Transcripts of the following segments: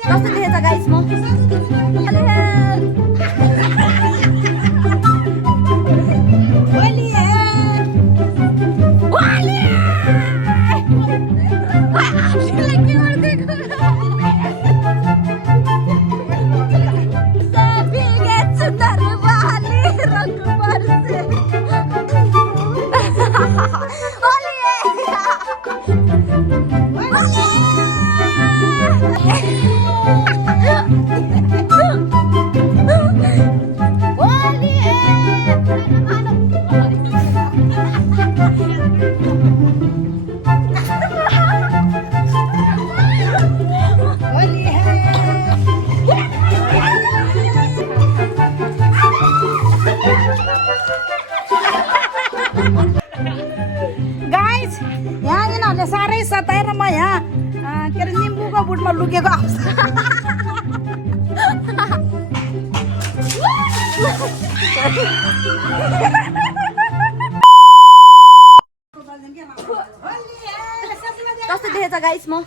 कस्तो देखेछ गाइस म साह्रै सताएर म यहाँ के अरे निम्बुको बुटमा लुकेको अवस्था कस्तो देखेछ गाइस म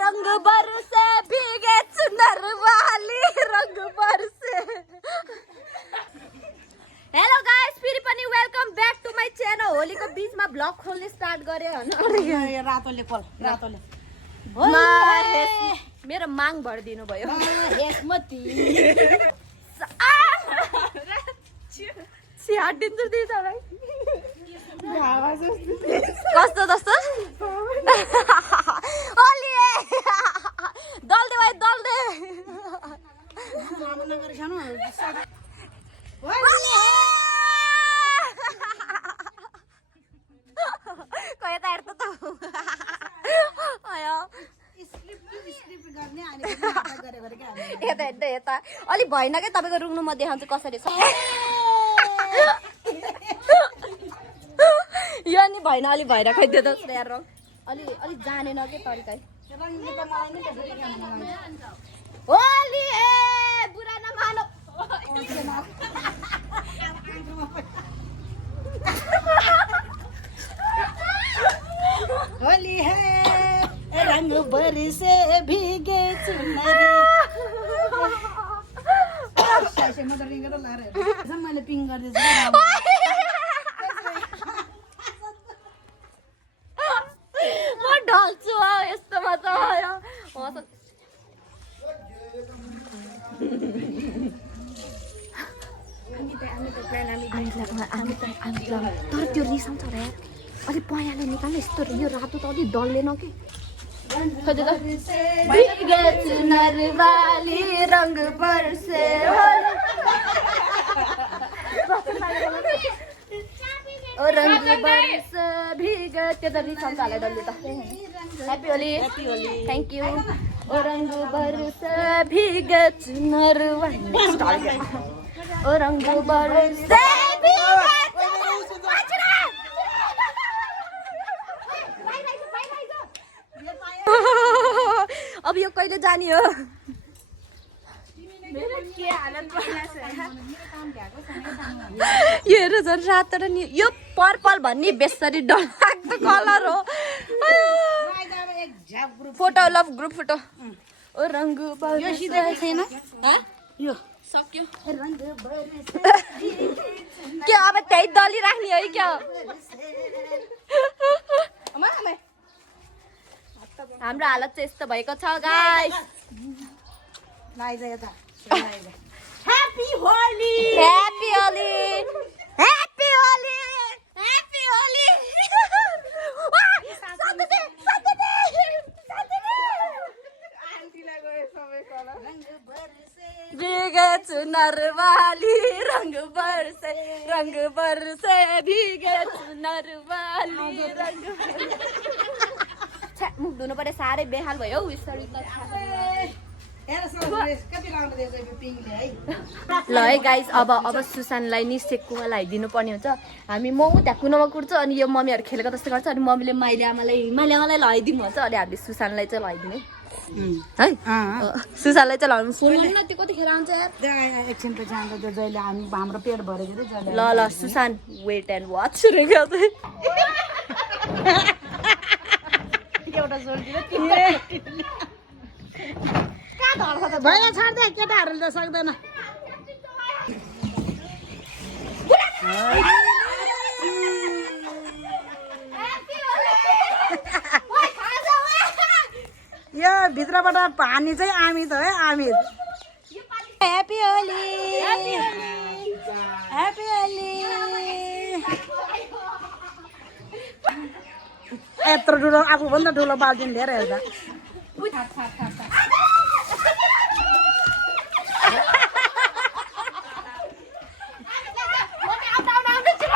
रंग बरसे भीगे चुनर वाली रंग बरसे हेलो गाइस फेरि पनि welcome back to my channel होलीको बीचमा ब्लग खोल्ने स्टार्ट गरे हैन रातोले खोल रातोले मेरो माग भर्दिनु भयो यसमती छाडिदिन्छु दिदीलाई कस्तो जस्तो ओली दल्दे भाइ दल्दे कहिले त हेर्छ त यता हेर्दै यता अलि भएन क्या तपाईँको रुङ्नु म देखाउँछु कसरी छ यो नि भएन अलि भएर खोइदियो त यार अलि अलि जानेन के तरिका होली बुरा नमानो होली है रंग बरसे भीगे चुनरी मैले पिङ गर्दैछु म ढल्छु यस्तोमा त तर त्यो रिसाउँछ र यार अलिक पयाले निकाल्नु यस्तो यो रातो त अलिक डल्लेन कि रंग बरसे रंग बरस भीग त्यो त रिसाउँछ होला डल्ले त ह्याप्पी होली थ्याङ्क यू ओ रंग बरस भीग चुनर ओ रंग बरस अब यो कहिले जाने हो यो हेर झन् रातो र नि यो पर्पल भन्ने बेसरी डरलाग्दो कलर हो फोटो लभ ग्रुप फोटो ओ रंग यो सिधै छैन यो सक्यो के अब त्यही दली राख्ने है क्या हाम्रो हालत चाहिँ यस्तो भएको छ guys happy Holi happy Holi happy Holi happy Holi Narwali रंग बरसे भिगे नरवाली रंग मुख धुनु पर्यो साह्रै बेहाल भयो हौ यसरी त ल है गाइस अब सुसानलाई नि सेकुवा लगाइदिनु पर्ने हुन्छ हामी म त्यहाँ कुनामा कुर्छ अनि यो मम्मीहरू खेलेको जस्तो गर्छ अनि मम्मीले माइले आमालाई लगाइदिनु भन्छ अनि हामीले सुसानलाई चाहिँ लगाइदिने है सुसानलाई चाहिँ लगाउनु फोन त्यो कतिखेर आउँछ यार एकछिन पछि आउँछ त्यो जहिले हाम्रो पेट भरेको ल ल सुसान वेट एन्ड वाच रेको एउटा भैया छाड्दै केटाहरूले त सक्दैन यो भित्रबाट पानी चाहिँ आमिर है आमिर ह्याप्पी होली ह्याप्पी होली यत्रो ठुलो आफूभन्दा ठुलो बाल्टिन लिएर हेर्दा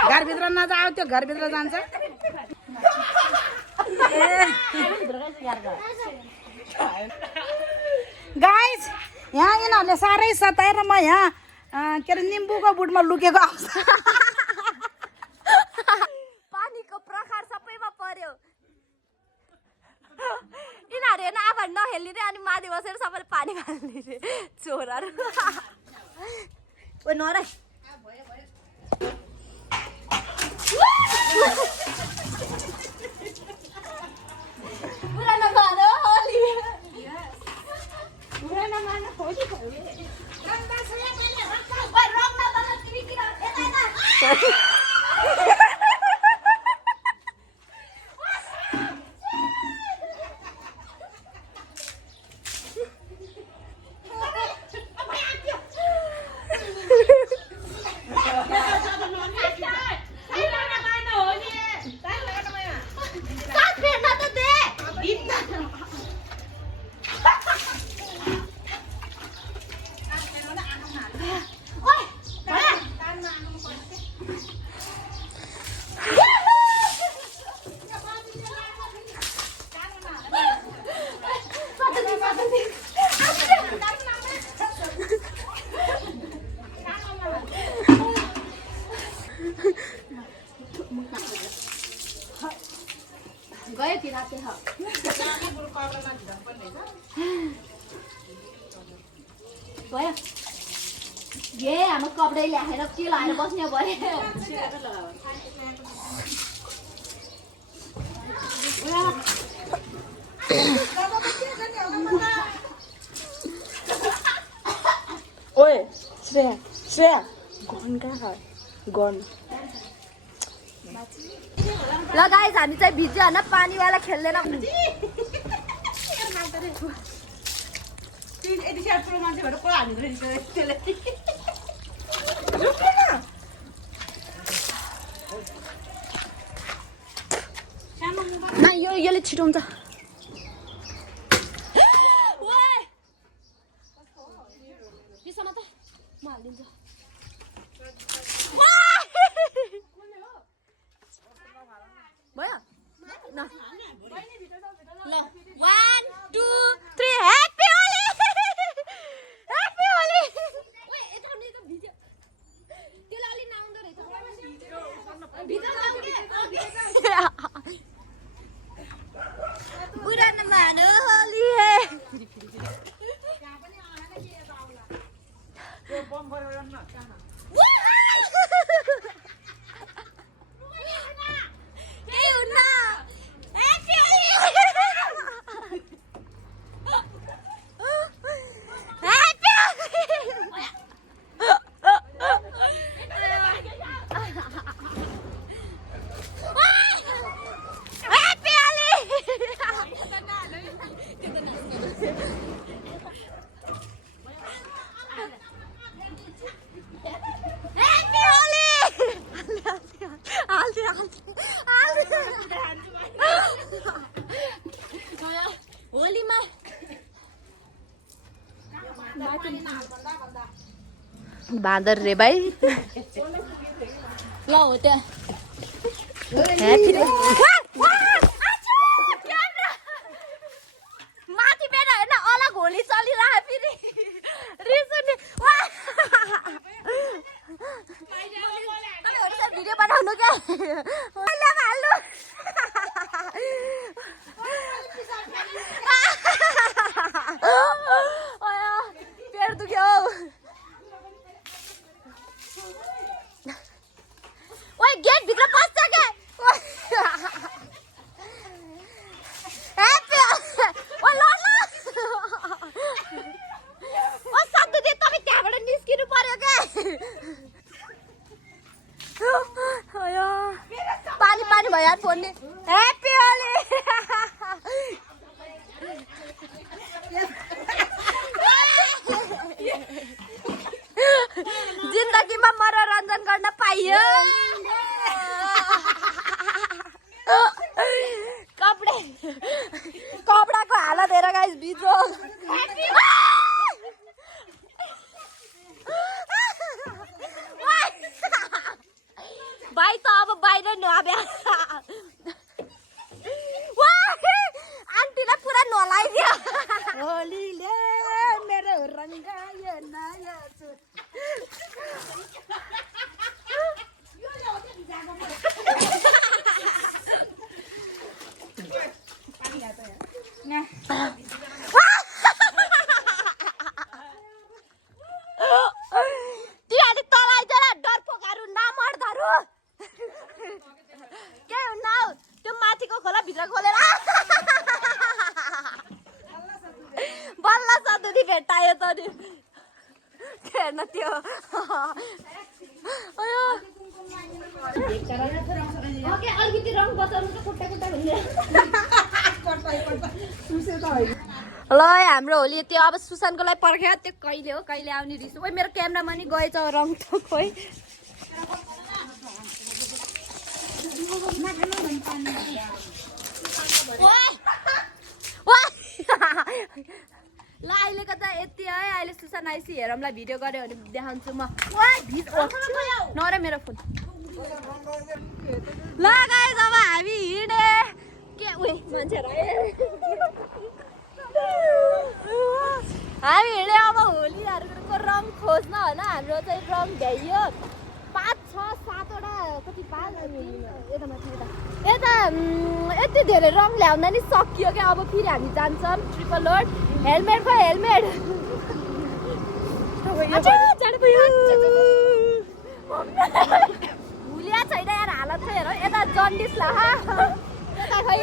घरभित्र नजाऊ त्यो घरभित्र जान्छ गाइस यहाँ यिनीहरूले साह्रै सताएर म यहाँ के अरे निम्बुको बुटमा लुकेको आउँछ पानीको प्रकार सबैमा पर्यो यिनीहरू हेर्न आफू नखेल्ने रे अनि माथि बसेर सबैले पानी खाल्ने रे चोरहरू ओ नराई गयो कि राते गयो ये हाम्रो कपडै ल्याएर के लगाएर बस्ने भयो ओए श्रेया गन कहाँ गन ल गाइस हामी चाहिँ भिज्यो होइन पानीवाला खेल्दैन यसले छिटो हुन्छ म हालिदिन्छु भयो ल 1 2 3 ह्याप्पी होली ह्याप्पी होली ओए यता नि त भिडियो त्यसले अलि नाउँदो रहेछ भिडियो पुरानो मानो होली हे होलीमा बाँदर रे भाइ ल हो त्यहाँ माथि बेर हेर्न अलग होली चलिरह फेरि रिस उठ्ने भिडियो बनाउनु क्या हाल्नु पेट दुख्यो ओइ गेट भित्र पस्छ के ओ ल ओ शब्द दे तपाईँ त्यहाँबाट निस्किनु पर्यो के पानी पानी भयो यार फोन ह्याप्पी होली जिन्दगीमा मनोरञ्जन गर्न पाइयो कपडाको हालत हेर गाइस बिजो भाइ त अब बाहिर नआब्या आन्टीलाई पुरा नलाइदियो होलीले मेरो रङ्गायो नयाँ भेटायो त नि हेर्न त्यो अलिकति रङ बचाउनु त खुट्टा खुट्टा ल हाम्रो होली त्यो अब सुशान्तको लागि पर्ख्यो त्यो कहिले हो कहिले आउने रिस ओइ मेरो क्यामेरामा नि गएछ रङ त खोइ ल अहिलेको त यति है अहिले सुशान्त आइसी हेरौँलाई भिडियो गऱ्यो भने देखाउँछु म नर मेरो फोन ल गाइस अब हामी हिँडे के उयो मान्छेहरू हामी हिँडे अब होलीहरूको रङ खोज्न होइन हाम्रो चाहिँ रङ भ्याइयो 5, 6, 7वटा कति 5 यता यति धेरै रङ ल्याउँदा नि सकियो क्या अब फेरि हामी जान्छौँ ट्रिपल रोड हेलमेट खै हेलमेट भुलिया छैन यार हालत खै हेर यता जन्डिस ला यता खै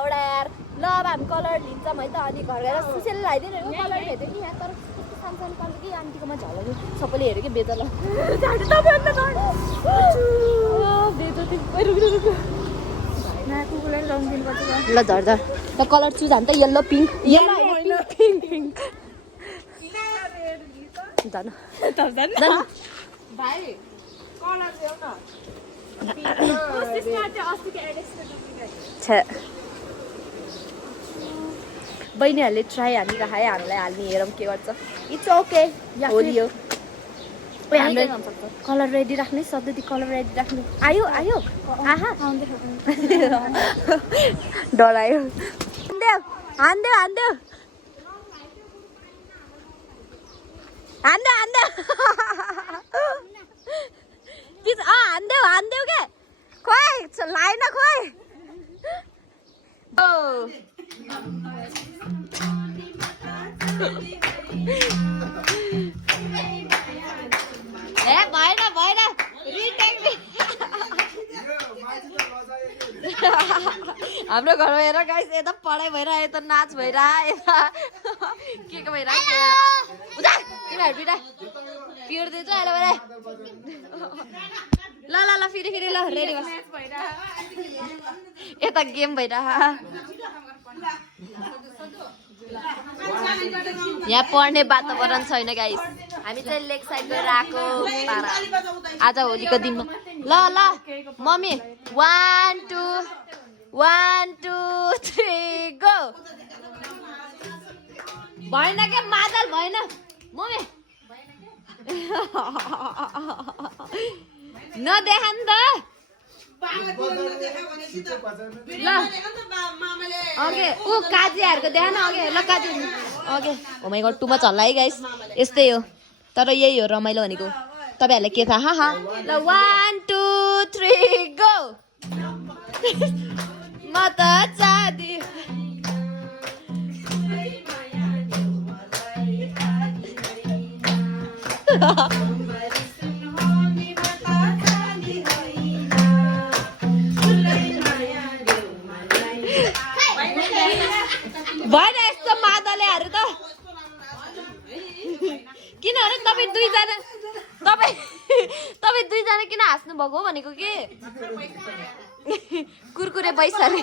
औडा यार ल अब हामी कलर लिन्छौँ है त अनि घर गएर सुसेल लगाइदिनु कलर हेर्दै नि यहाँ तर सानो सानो कलर कि आन्टीकोमा झलाउनु सबैले हेऱ्यो कि बेचा ल ल झर झर त कलर चुज हान त येल्लो पिङ्क पिङ्क जानु बहिनीहरूले ट्राई हानिराखे हामीलाई हाल्ने हेरौँ के गर्छ इट्स ओके होली हो हाम्रो कलर रेडी राख्ने सधैँ कलर रेडी राख्ने आयो आयो आहा डरायो हान्देऊ हान्देऊ हान्देऊ हान्देऊ हान्देऊ हान्देऊ के खोइ लाइन खोइ ए भएन भएन रिटेक हाम्रो घरमा हेर गाइस यता पढाइ भइरह यता नाच भइरह यता के भइरह तिमीहरू बिटा पियर दिन्छ अहिले भइरह ल ल ल फेरि फेरि ल रेडी बस यता गेम भइरह यहाँ पढ्ने वातावरण छैन गाइस हामी चाहिँ लेक साइड गएर आएको आज होलीको दिनमा ल ल मम्मी 1 2 3 गो भएन क्या मादल भएन मम्मी नदेखा नि त ल अघि ऊ काजियाहरूको देखा न अघि ल काजी अघि ओ माइ गॉड टु मच हल्ला है गाइस यस्तै हो तर यही हो रमाइलो भनेको तपाईहरुलाई के थाहा हा ल 1 2 3 गो म त चाँदी भएन यस्तो मादलेहरू त किनभने तपाईँ दुईजना किन हाँस्नु भएको भनेको के कुरकुरे पैसाले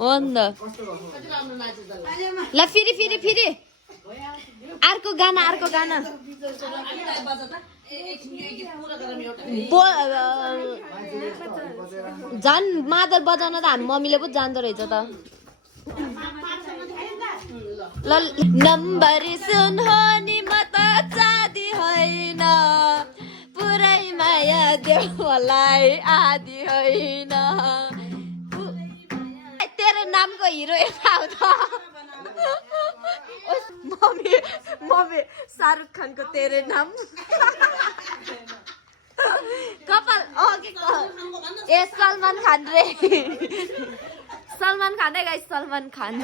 हो नि त ल फेरि अर्को गाना झन् मादल बजाउन त हामी मम्मीले पो जान्दो रहेछ त ल नम्बर सुन हो नि म त चाँदी होइन पुरै माया देऊ मलाई आदि होइन तेरो नामको हिरो यता हो त मम्मी शाहरुख खानको तेरे नाम कपाल ए सलमान खान रे सलमान खान है गाइस सलमान खान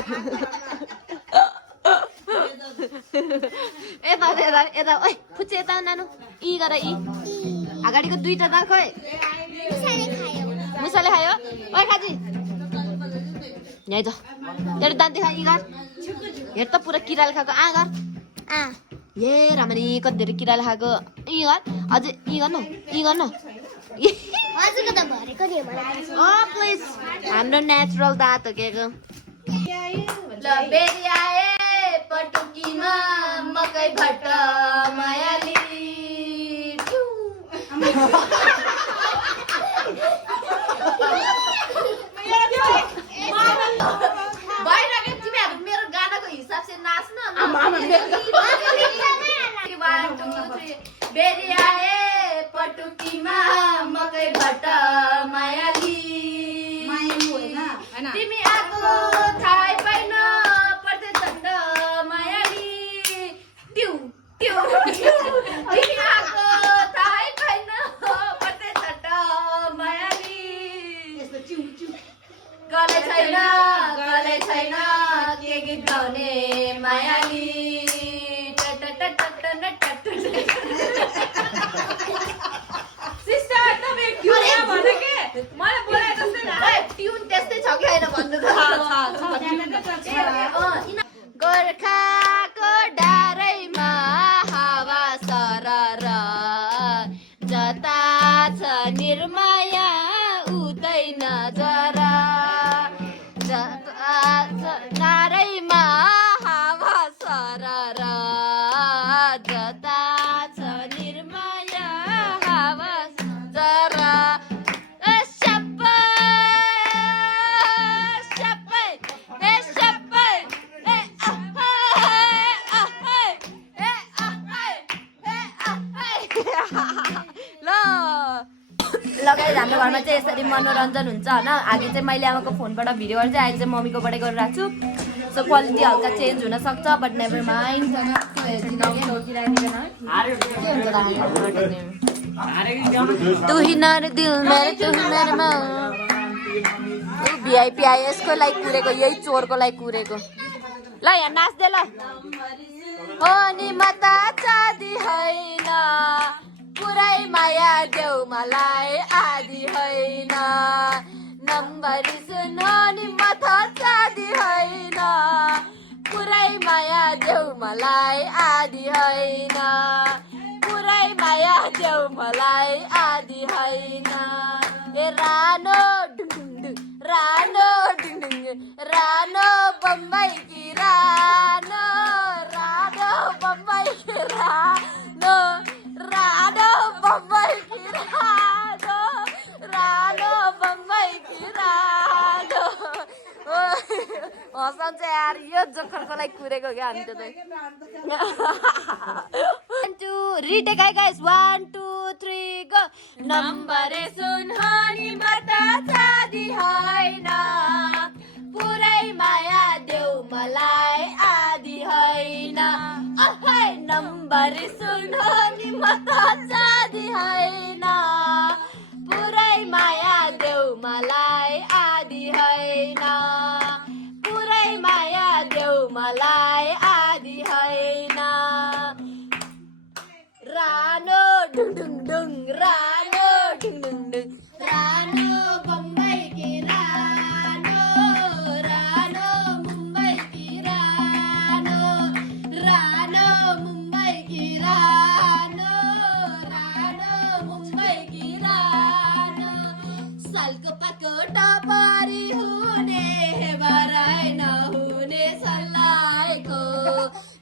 यता ओइ फुच्चे यता नानु इ गर इ अगाडिको दुईटा त खोइ मुसाले खायो ओइ खाजी यही त तेरो दाँत देखा इ गर हेर त पुरा किराले खाएको गर ए रामनी कति धेरै किराले खाएको इ गर अझै इ गर्नु प्लिज हाम्रो नेचुरल दाँत हो के ल बेरी आए पटुकीमा मकै भट्ट मायाली भइरहेको तिमीहरू मेरो गानाको हिसाब से नाच्न बेरी आए पटुकीमा मकै भट्ट मायाली तिमी आएको थाहै पाइन पर्दै झन्ड मायाली ट्यु तिमी आएको थाहै पाइन पर्दै झन्ड मायाली गले छैन के गीत गाउने मायाली ट्युन त्यस्तै छ कि होइन भन्नु गोर्खाको डारैमा हावा सरर जता छ निर्माया उतै नजर जता छ डारैमा हावा सरर जता छ निर्माया हावा जरा लगाएर हाम्रो घरमा चाहिँ यसरी मनोरञ्जन हुन्छ होइन अघि चाहिँ मैले आमाको फोनबाट भिडियोहरू चाहिँ अहिले चाहिँ मम्मीकोबाट गरिरहेको छु सो क्वालिटी हल्का चेन्ज हुन सक्छ बट नेभर माइन्ड भिआइपी आइएसको लागि कुरेको यही चोरको लागि कुरेको ल यहाँ नाच्दै ल हो नि म त चाँदी होइन पुरै माया देऊ मलाई आदि होइन नम्बरी सुन नि म त चाँदी होइन पुरै माया देऊ मलाई आदि होइन पुरै माया देऊ मलाई आदि होइन ए रानो रानो रानो बम्बई की रानो रानो बम्बई की रानो रानो बम्बई की रानो रानो बम्बई की रानो हँसाउँछ यार यो जोखरको लागि कुरेको क्या हामी त 1 2 रिटेक है गाइस 1 2 3 गो नम्बरे सुन हनी बता छादी हैन पुरै माया देऊ मलाई आदि हैन अहै नम्बरे सुन हनी बता छादी हैन पुरै माया देऊ मलाई आदि हैन पुरै माया देऊ मलाई आदि हैन रानो डुङ डुङ डुङ रानो डुङ डुङ डुङ रानो बम्बई की रानो रानो मुंबई की रानो रानो मुंबई की रानो रानो मुंबई की रानो सालको पाको टपरी हुने बराई नहुने सल्लाहको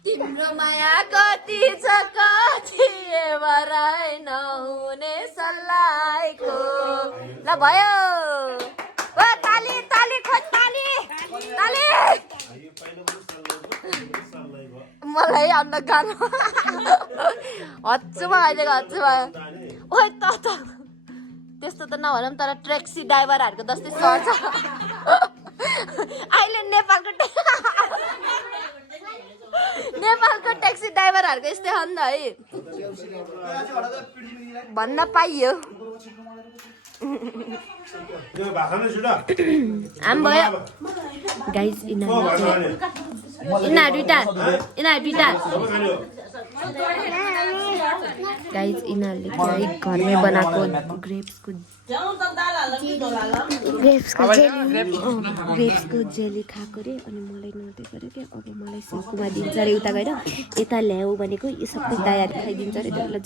तिम्रो माया कति छ कति बराई नहुने सल्लाहको ल भयो ओ ताली ताली खोज ताली ताली मलाई अन्न गानु हच्चुमा आइदिएको हच्चुमा ओइ त त्यस्तो त नभनौँ तर ट्याक्सी ड्राइभरहरूको जस्तै सर्छ अहिले नेपालको ट्याक्सी ड्राइभरहरूको यस्तै हो नि त है भन्न पाइयो आम भयो गाइस यिनीहरू दुइटा गाइस यिनीहरूले चाहिँ घरमै बनाएको ग्रेप्सको जेली खाएको रे अनि मलाई नदिएको अरे क्या अब मलाई सिङ्कुमा दिन्छ अरे उता गएर यता ल्याऊ भनेको यो सबै तयारी खाइदिन्छ अरे त्यसलाई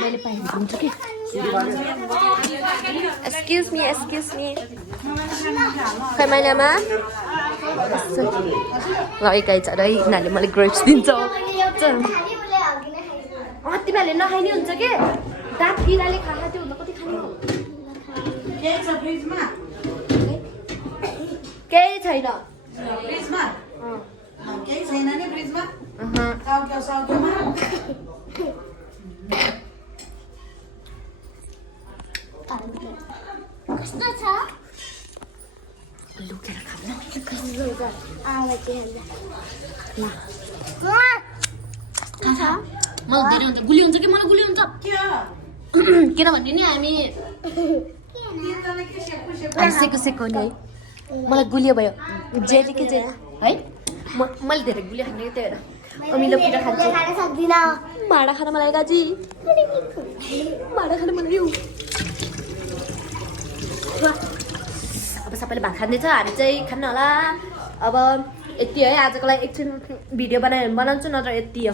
मैले पाएको हुन्छ कि एक्सक्युज मी खै महिनामा ल एकाइ छ र यिनीहरूले मलाई ग्रेप्स दिन्छ तिमीहरूले नखाइने हुन्छ के दाँत किराले खाना त्यो हुन कति खाने हो केही छैन केही छैन नि फ्रिजमा साउक्योमा कस्तो छ लुकेर खानु मलाई धेरै हुन्छ गुली हुन्छ कि मलाई गुली हुन्छ किनभने नि हामी सेको नि है मलाई गुलियो भयो जेली के जेली है मैले धेरै गुलियो खाने त्यही भएर अमिलो पिरो खान्छु भाँडा खान मलाई गाजी भाँडा खान मलाई अब सबैले भात खाँदैछ हामी चाहिँ खान्न होला अब यति है आजको लागि एकछिन भिडियो बनाउँछु नत्र यति हो